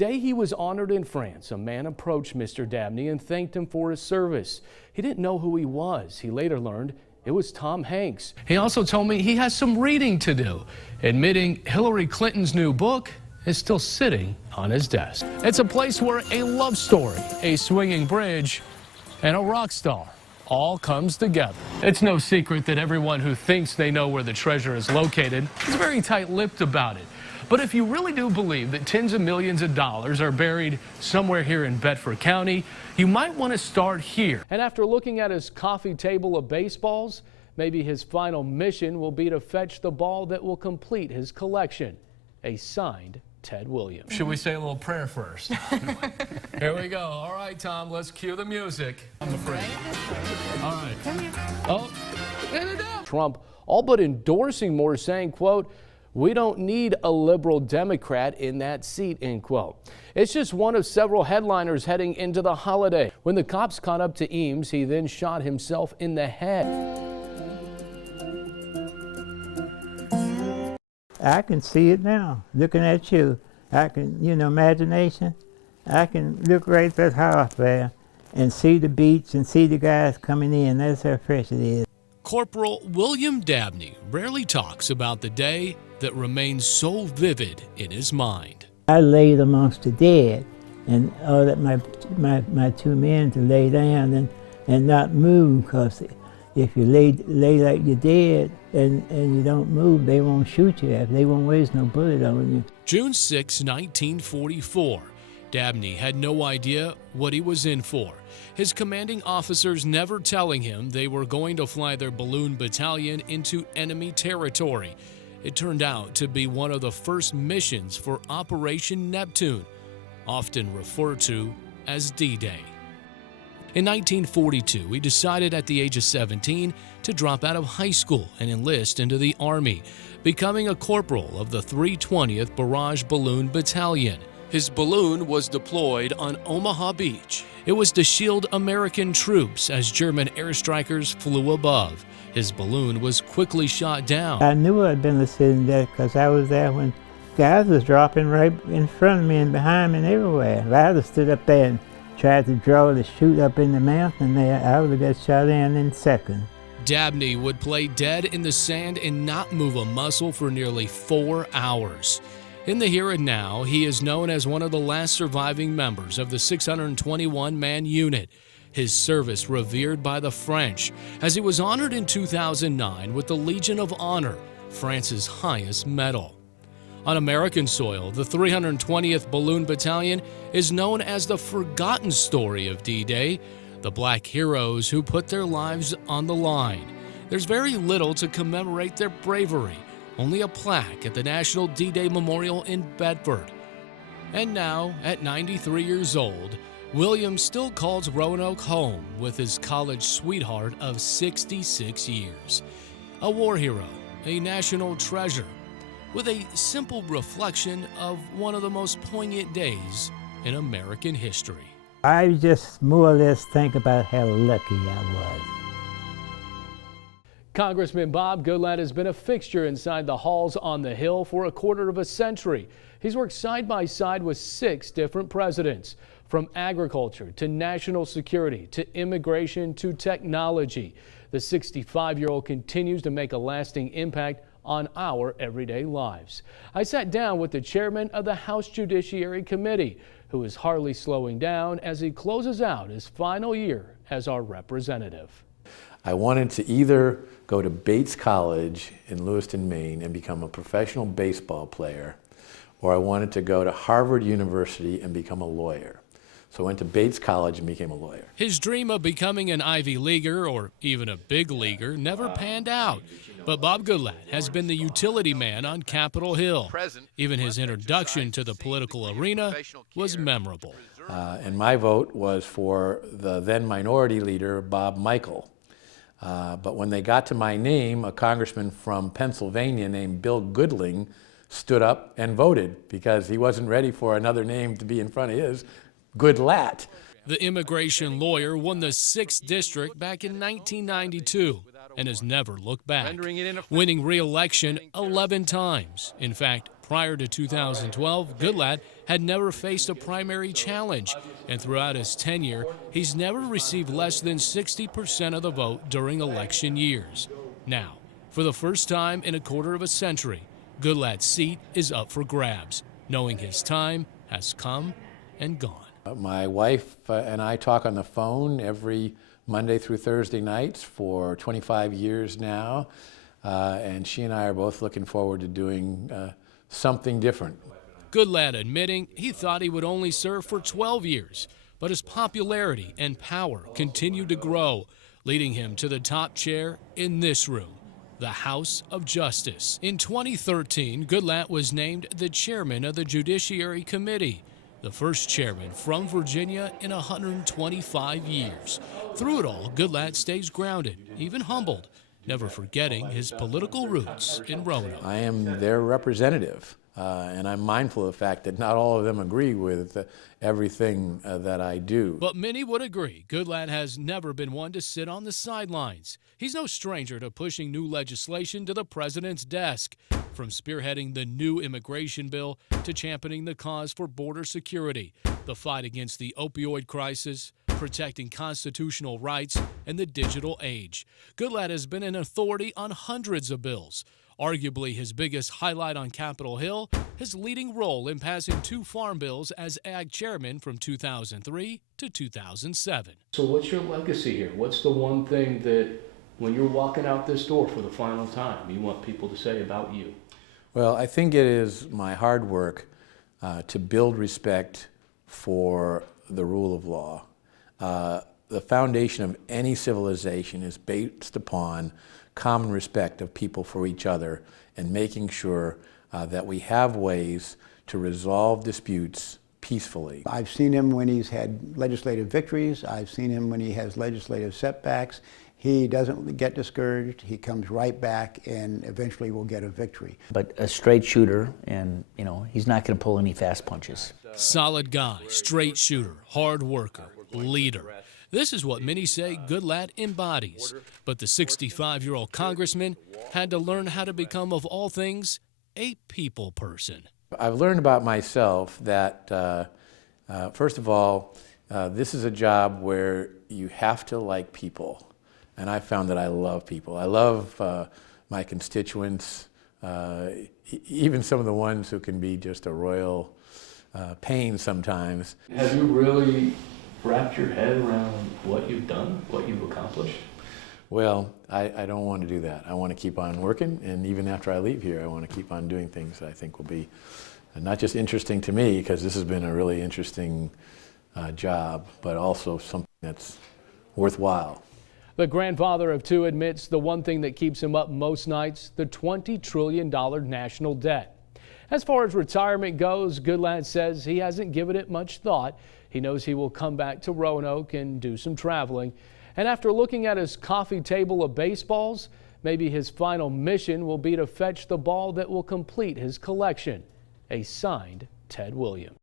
day he was honored in France, a man approached Mr. Dabney and thanked him for his service. He didn't know who he was. He later learned it was Tom Hanks. He also told me he has some reading to do, admitting Hillary Clinton's new book is still sitting on his desk. It's a place where a love story, a swinging bridge, and a rock star all comes together. It's no secret that everyone who thinks they know where the treasure is located is very tight-lipped about it. But if you really do believe that tens of millions of dollars are buried somewhere here in Bedford County, you might want to start here. And after looking at his coffee table of baseballs, maybe his final mission will be to fetch the ball that will complete his collection, a signed Ted Williams. Should we say a little prayer first? Here we go. All right, Tom, let's cue the music. I'm afraid. All right. Come here. Oh, Trump all but endorsing Moore, saying, quote, "We don't need a liberal Democrat in that seat," end quote. It's just one of several headliners heading into the holiday. When the cops caught up to Eames, he then shot himself in the head. I can see it now, looking at you. I can, imagination. I can look right at that house there and see the beach and see the guys coming in. That's how fresh it is. Corporal William Dabney rarely talks about the day that remains so vivid in his mind. I laid amongst the dead, and all that my two men to lay down and not move, because if you lay like you're dead and you don't move, they won't shoot you. They won't waste no bullet on you. June 6, 1944. Dabney had no idea what he was in for. His commanding officers never telling him they were going to fly their balloon battalion into enemy territory. It turned out to be one of the first missions for Operation Neptune, often referred to as D-Day. In 1942, he decided at the age of 17 to drop out of high school and enlist into the Army, becoming a corporal of the 320th Barrage Balloon Battalion. His balloon was deployed on Omaha Beach. It was to shield American troops as German airstrikers flew above. His balloon was quickly shot down. I knew I'd been listening to that because I was there when guys was dropping right in front of me and behind me and everywhere. If I had stood up there and tried to draw the chute up in the mountain there, I would have got shot in second. Dabney would play dead in the sand and not move a muscle for nearly 4 hours. In the here and now, he is known as one of the last surviving members of the 621-man unit. His service revered by the French, as he was honored in 2009 with the Legion of Honor, France's highest medal. On American soil, the 320th Balloon Battalion is known as the forgotten story of D-Day, the black heroes who put their lives on the line. There's very little to commemorate their bravery, only a plaque at the National D-Day Memorial in Bedford. And now, at 93 years old, William still calls Roanoke home with his college sweetheart of 66 years. A war hero, a national treasure, with a simple reflection of one of the most poignant days in American history. I just more or less think about how lucky I was. Congressman Bob Goodlatte has been a fixture inside the halls on the Hill for a quarter of a century. He's worked side by side with 6 different presidents, from agriculture to national security to immigration to technology. The 65-year-old continues to make a lasting impact on our everyday lives. I sat down with the chairman of the House Judiciary Committee, who is hardly slowing down as he closes out his final year as our representative. I wanted to either go to Bates College in Lewiston, Maine and become a professional baseball player, or I wanted to go to Harvard University and become a lawyer. So I went to Bates College and became a lawyer. His dream of becoming an Ivy Leaguer or even a big leaguer never panned out. But Bob Goodlatte has been the utility man on Capitol Hill. Even his introduction to the political arena was memorable. And my vote was for the then minority leader, Bob Michael. But when they got to my name, a congressman from Pennsylvania named Bill Goodling stood up and voted because he wasn't ready for another name to be in front of his, Goodlatte. The immigration lawyer won the 6th district back in 1992 and has never looked back, winning re-election 11 times. In fact, Prior to 2012, Goodlatte had never faced a primary challenge, and throughout his tenure, he's never received less than 60% of the vote during election years. Now, for the first time in a quarter of a century, Goodlatte's seat is up for grabs, knowing his time has come and gone. My wife and I talk on the phone every Monday through Thursday nights for 25 years now, and she and I are both looking forward to doing something different. Goodlatte admitting he thought he would only serve for 12 years, but his popularity and power continued to grow, leading him to the top chair in this room, the House of Justice. In 2013, Goodlatte was named the chairman of the Judiciary Committee, the first chairman from Virginia in 125 years. Through it all, Goodlatte stays grounded, even humbled, never forgetting his political roots in Roanoke. I am their representative, and I'm mindful of the fact that not all of them agree with everything that I do. But many would agree Goodlatte has never been one to sit on the sidelines. He's no stranger to pushing new legislation to the president's desk, from spearheading the new immigration bill to championing the cause for border security, the fight against the opioid crisis, protecting constitutional rights, and the digital age. Goodlatte has been an authority on hundreds of bills. Arguably his biggest highlight on Capitol Hill, his leading role in passing 2 farm bills as Ag Chairman from 2003 to 2007. So what's your legacy here? What's the one thing that when you're walking out this door for the final time you want people to say about you? Well, I think it is my hard work to build respect for the rule of law. The foundation of any civilization is based upon common respect of people for each other and making sure that we have ways to resolve disputes peacefully. I've seen him when he's had legislative victories. I've seen him when he has legislative setbacks. He doesn't get discouraged. He comes right back and eventually will get a victory. But a straight shooter, and he's not going to pull any fast punches. Solid guy, straight shooter, hard worker, leader. This is what many say Goodlatte embodies. But the 65-year-old congressman had to learn how to become, of all things, a people person. I've learned about myself that, first of all, this is a job where you have to like people. And I found that I love people. I love my constituents, even some of the ones who can be just a royal pain sometimes. Have you really wrapped your head around what you've done, what you've accomplished? Well, I don't want to do that. I want to keep on working, and even after I leave here, I want to keep on doing things that I think will be not just interesting to me, because this has been a really interesting job, but also something that's worthwhile. The grandfather of 2 admits the one thing that keeps him up most nights, the $20 trillion national debt. As far as retirement goes, Goodlatte says he hasn't given it much thought. He knows he will come back to Roanoke and do some traveling. And after looking at his coffee table of baseballs, maybe his final mission will be to fetch the ball that will complete his collection, a signed Ted Williams.